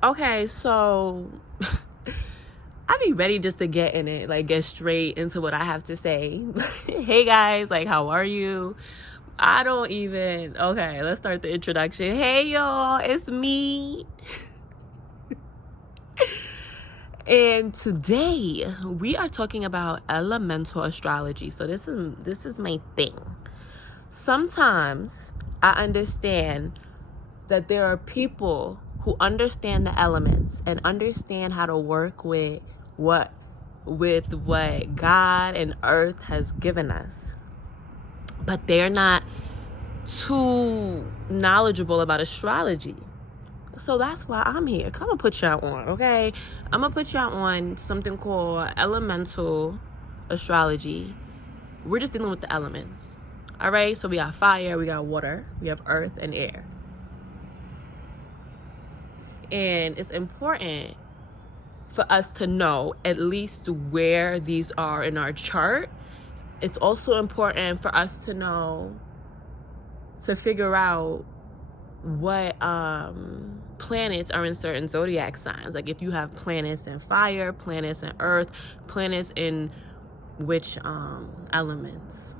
Okay, so I be ready just to get in it, like get straight into what I have to say. Hey guys, like how are you? Okay, let's start the introduction. Hey y'all, it's me. And today we are talking about elemental astrology. So this is my thing. Sometimes I understand that there are people who understand the elements and understand how to work with what God and earth has given us. But they're not too knowledgeable about astrology. So that's why I'm here. I'm going to put y'all on, okay? I'm going to put y'all on something called elemental astrology. We're just dealing with the elements. All right? So we got fire, we got water, we have earth and air. And it's important for us to know at least where these are in our chart. It's also important for us to know, to figure out what planets are in certain zodiac signs. Like if you have planets in fire, planets in earth, planets in which elements.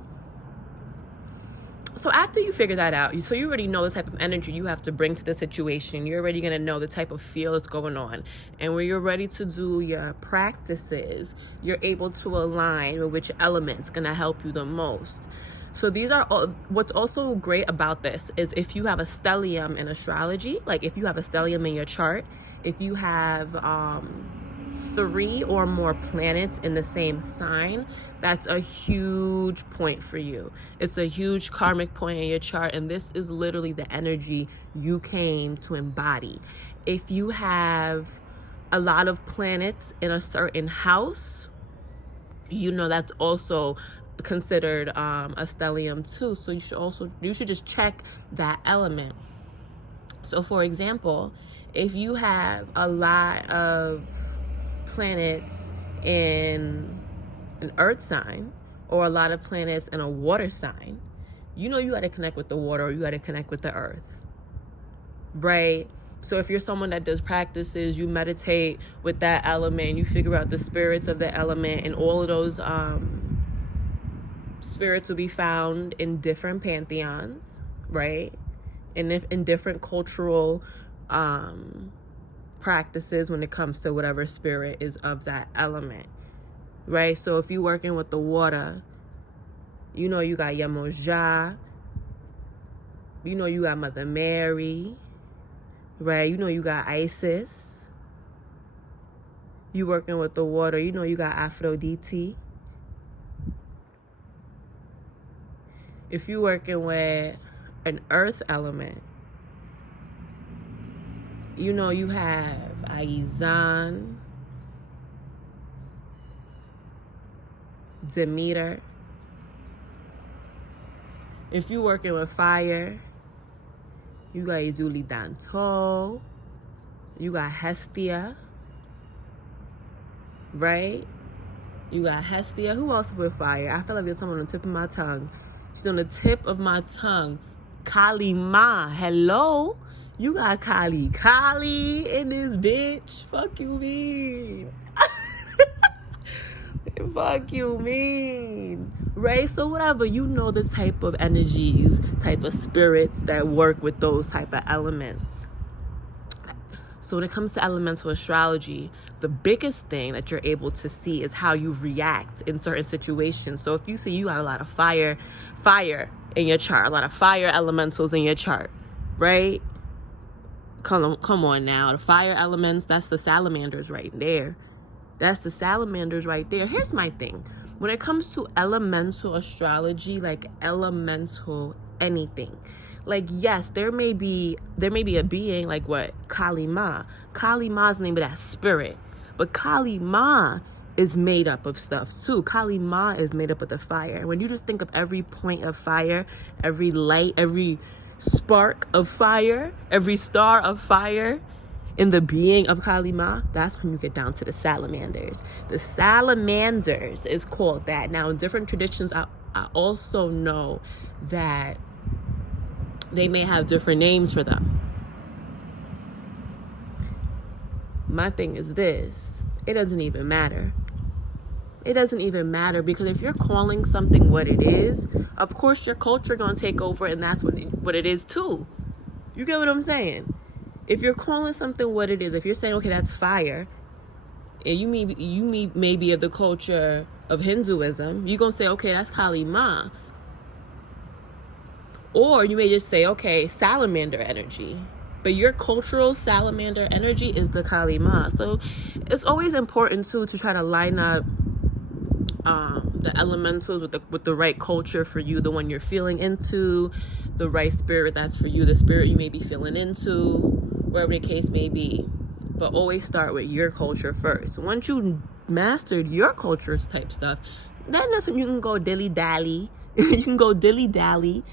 So after you figure that out, so you already know the type of energy you have to bring to the situation. You're already going to know the type of feel that's going on. And when you're ready to do your practices, you're able to align with which element's going to help you the most. So these are all, what's also great about this is if you have a stellium in astrology, like if you have a stellium in your chart, if you have 3 or more planets in the same sign, that's a huge point for you. It's a huge karmic point in your chart, and this is literally the energy you came to embody. If you have a lot of planets in a certain house, you know that's also considered a stellium too. So you should just check that element. So for example, if you have a lot of planets in an earth sign or a lot of planets in a water sign, you know you got to connect with the water or you got to connect with the earth, right? So if you're someone that does practices, you meditate with that element, you figure out the spirits of the element, and all of those spirits will be found in different pantheons, right? And in different cultural practices when it comes to whatever spirit is of that element, right? So if you're working with the water, you know you got Yemoja, you know you got Mother Mary, right? You know you got Isis. You working with the water, you know you got Aphrodite. If you're working with an earth element, you know you have Aizan, Demeter. If you're working with fire, you got Izuli Danto, you got Hestia, right? You got Hestia. Who else with fire? I feel like there's someone on the tip of my tongue. She's on the tip of my tongue. Kali Ma. Hello? You got Kali in this bitch. Fuck you mean. Fuck you mean. Right? So whatever, you know the type of energies, type of spirits that work with those type of elements. So when it comes to elemental astrology, the biggest thing that you're able to see is how you react in certain situations. So if you see you got a lot of fire in your chart, a lot of fire elementals in your chart, right? Come on now. The fire elements, that's the salamanders right there. That's the salamanders right there. Here's my thing. When it comes to elemental astrology, like elemental anything, like yes, there may be a being like what? Kali Ma. Kali Ma's the name of that spirit. But Kali Ma is made up of stuff too. Kali Ma is made up of the fire. When you just think of every point of fire, every light, every spark of fire, every star of fire in the being of Kali Ma, that's when you get down to the salamanders. The salamanders is called that. Now in different traditions, I also know that they may have different names for them. My thing is this. It doesn't even matter. It doesn't even matter, because if you're calling something what it is, of course your culture gonna take over, and that's what it is too. You get what I'm saying? If you're calling something what it is, if you're saying, okay, that's fire, and you may be of the culture of Hinduism, you're gonna say, okay, that's Kali Ma. Or you may just say, okay, salamander energy. But your cultural salamander energy is the Kali Ma. So it's always important too to try to line up the elementals with the right culture for you, the one you're feeling into, the right spirit that's for you, the spirit you may be feeling into, wherever the case may be. But always start with your culture first. Once you mastered your culture's type stuff, then that's when you can go dilly-dally. You can go dilly-dally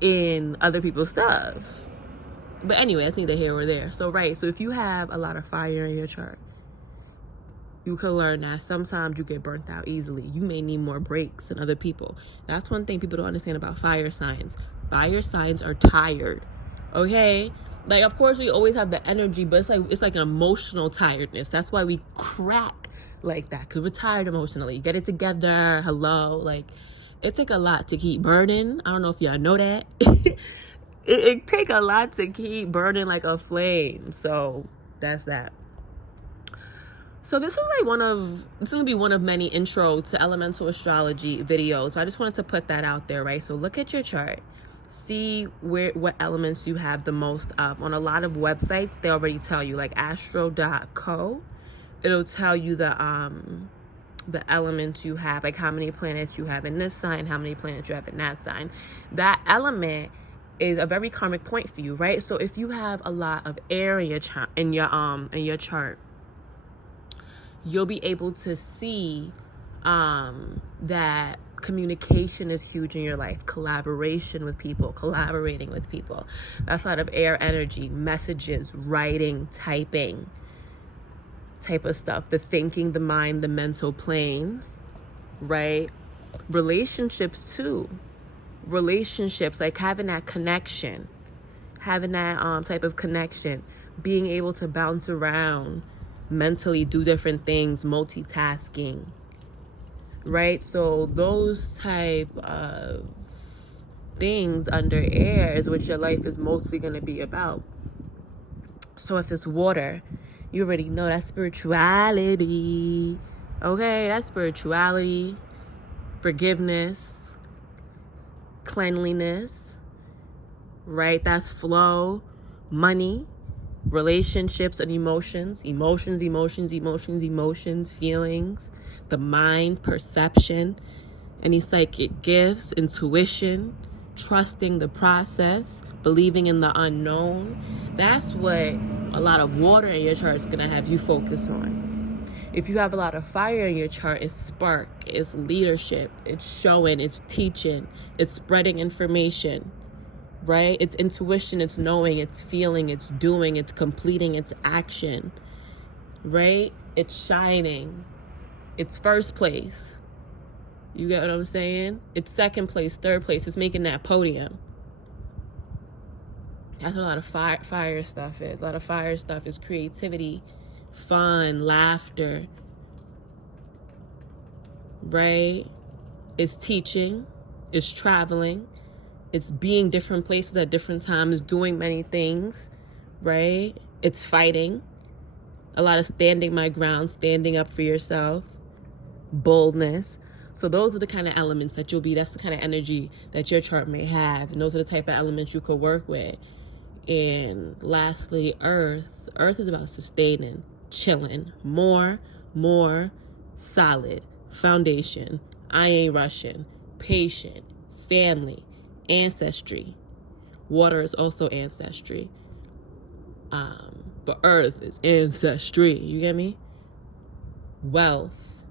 in other people's stuff. But anyway, that's neither here or there. So if you have a lot of fire in your chart, you can learn that sometimes you get burnt out easily. You may need more breaks than other people. That's one thing people don't understand about fire signs. Fire signs are tired, okay? Like, of course, we always have the energy, but it's like an emotional tiredness. That's why we crack like that, because we're tired emotionally. Get it together. Hello. Like, it take a lot to keep burning. I don't know if y'all know that. it take a lot to keep burning like a flame. So that's that. So this is gonna be one of many intro to elemental astrology videos. So I just wanted to put that out there, right? So look at your chart, see what elements you have the most of. On a lot of websites, they already tell you, like astro.co, it'll tell you the elements you have, like how many planets you have in this sign, how many planets you have in that sign. That element is a very karmic point for you, right? So if you have a lot of air in your chart, you'll be able to see that communication is huge in your life. Collaboration with people, collaborating with people. That's a lot of air energy, messages, writing, typing, type of stuff. The thinking, the mind, the mental plane, right? Relationships too. Relationships, like having that connection, having that type of connection, being able to bounce around, mentally do different things, multitasking, right? So those type of things under air is what your life is mostly going to be about. So if it's water, you already know that's spirituality, okay? That's spirituality, forgiveness, cleanliness, right? That's flow, money, relationships, and emotions, feelings, the mind, perception, any psychic gifts, intuition, trusting the process, believing in the unknown. That's what a lot of water in your chart is going to have you focus on. If you have a lot of fire in your chart, it's spark, it's leadership, it's showing, it's teaching, it's spreading information, right? It's intuition, it's knowing, it's feeling, it's doing, it's completing, it's action, right? It's shining. It's first place. You get what I'm saying? It's second place, third place. It's making that podium. That's what a lot of fire stuff is. A lot of fire stuff is creativity, fun, laughter, right? It's teaching, it's traveling, it's being different places at different times, doing many things, right? It's fighting. A lot of standing my ground, standing up for yourself, boldness. So those are the kind of elements that you'll be. That's the kind of energy that your chart may have. And those are the type of elements you could work with. And lastly, earth. Earth is about sustaining, chilling, more, solid, foundation. I ain't rushing, patient, family, ancestry. Water is also ancestry. But earth is ancestry. You get me? Wealth.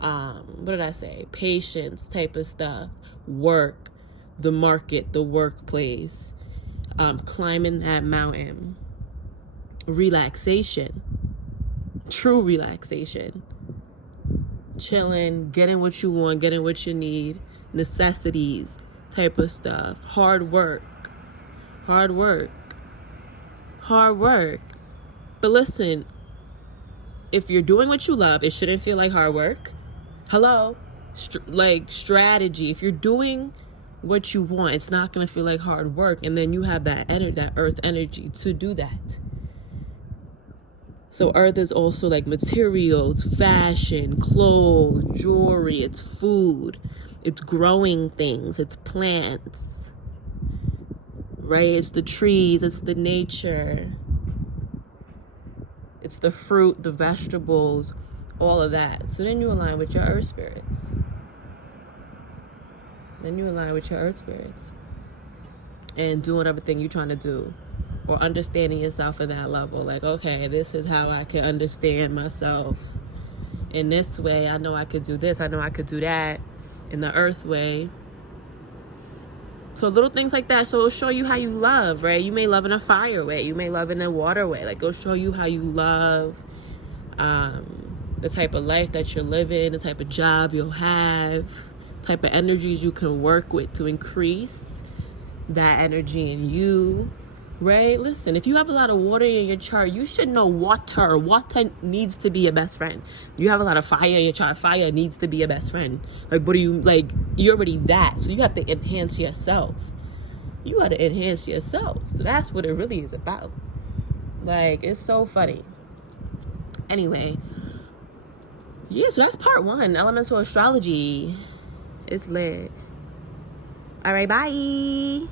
What did I say? Patience type of stuff. Work, the market, the workplace. Climbing that mountain. Relaxation. True relaxation. Chilling, getting what you want, getting what you need. Necessities type of stuff. Hard work. But listen, if you're doing what you love, it shouldn't feel like hard work. Hello? Like strategy. If you're doing what you want, it's not going to feel like hard work. And then you have that energy, that earth energy to do that. So earth is also like materials, fashion, clothes, jewelry, it's food, it's growing things, it's plants, right? It's the trees, it's the nature, it's the fruit, the vegetables, all of that. So then you align with your earth spirits. Then you align with your earth spirits and doing everything you're trying to do, or understanding yourself at that level. Like, okay, this is how I can understand myself in this way. I know I could do this. I know I could do that in the earth way. So little things like that. So it'll show you how you love, right? You may love in a fire way. You may love in a water way. Like, it'll show you how you love, the type of life that you're living, the type of job you'll have, type of energies you can work with to increase that energy in you, right? Listen, if you have a lot of water in your chart, you should know water needs to be your best friend. You have a lot of fire in your chart, fire needs to be your best friend. Like, what are you, like, you're already that, so you have to enhance yourself. You got to enhance yourself. So that's what it really is about. Like, it's so funny. Anyway, yeah, so that's part 1, elemental astrology. It's lit. All right, bye.